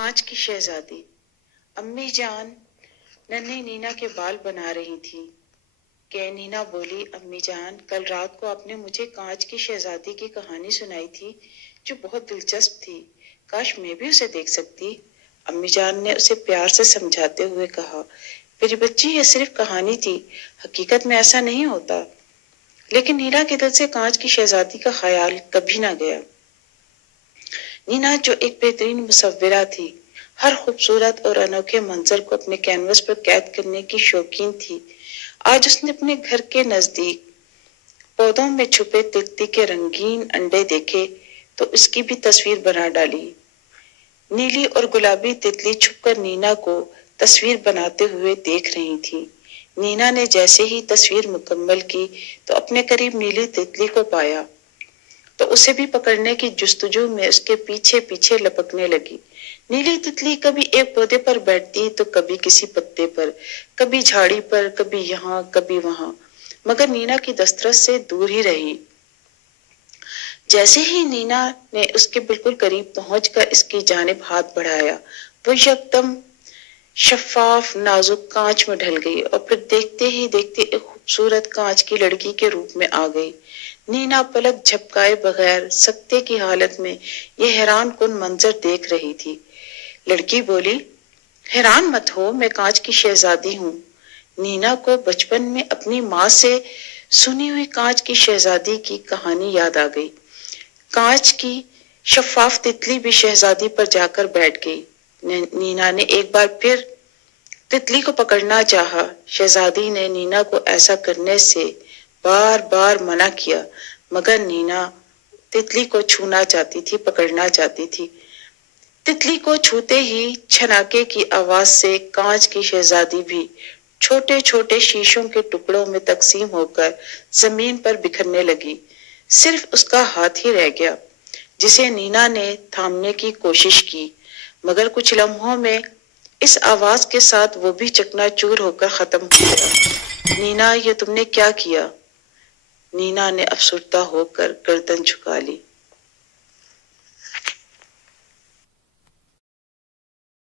کانچ کی شہزادی۔ امی جان ننھی نینا کے بال بنا رہی تھی کہ نینا بولی، امی جان کل رات کو آپ نے مجھے کانچ کی شہزادی کی کہانی سنائی تھی جو بہت دلچسپ تھی، کاش میں بھی اسے دیکھ سکتی۔ امی جان نے اسے پیار سے سمجھاتے ہوئے کہا، میری بچی یہ صرف کہانی تھی، حقیقت میں ایسا نہیں ہوتا۔ لیکن نینا کے دل سے کانچ کی شہزادی کا خیال کبھی نہ گیا۔ نینا جو ایک بہترین مصورہ تھی، ہر خوبصورت اور انوکھے منظر کو اپنے کینوس پر قید کرنے کی شوقین تھی، آج اس نے اپنے گھر کے نزدیک پودوں میں چھپے تتلی کے رنگین انڈے دیکھے تو اس کی بھی تصویر بنا ڈالی۔ نیلی اور گلابی تتلی چھپ کر نینا کو تصویر بناتے ہوئے دیکھ رہی تھی۔ نینا نے جیسے ہی تصویر مکمل کی تو اپنے قریب نیلی تتلی کو پایا تو اسے بھی پکڑنے کی جستجو میں اس کے پیچھے پیچھے لپکنے لگی۔ نیلی تتلی کبھی ایک پودے پر بیٹھتی تو کبھی کسی پتے پر، کبھی جھاڑی پر، کبھی یہاں کبھی وہاں، مگر نینا کی دسترس سے دور ہی رہی۔ جیسے ہی نینا نے اس کے بالکل قریب پہنچ کر اس کی جانب ہاتھ بڑھایا، وہ یکدم شفاف نازک کانچ میں ڈھل گئی اور پھر دیکھتے ہی دیکھتے ایک خوبصورت کانچ کی لڑکی کے روپ میں آ گئی۔ نینا پلک جھپکائے بغیر سکتے کی حالت میں یہ حیران کن منظر دیکھ رہی تھی۔ لڑکی بولی، حیران مت ہو، میں کانچ کی شہزادی ہوں۔ نینا کو بچپن میں اپنی ماں سے سنی ہوئی کانچ کی شہزادی کی کہانی یاد آ گئی۔ کانچ کی شفاف تتلی بھی شہزادی پر جا کر بیٹھ گئی۔ نینا نے ایک بار پھر تتلی کو پکڑنا چاہا۔ شہزادی نے نینا کو ایسا کرنے سے بار بار منع کیا، مگر نینا تتلی کو چھونا چاہتی تھی، پکڑنا چاہتی تھی۔ تتلی کو چھوتے ہی چھناکے کی آواز سے کانچ کی شہزادی بھی چھوٹے چھوٹے شیشوں کے ٹکڑوں میں تقسیم ہو کر زمین پر بکھرنے لگی۔ صرف اس کا ہاتھ ہی رہ گیا جسے نینا نے تھامنے کی کوشش کی، مگر کچھ لمحوں میں اس آواز کے ساتھ وہ بھی چکنا چور ہو کر ختم ہو گیا۔ نینا، یہ تم نے کیا کیا؟ نینا نے افسردہ ہو کر گردن جھکا لی۔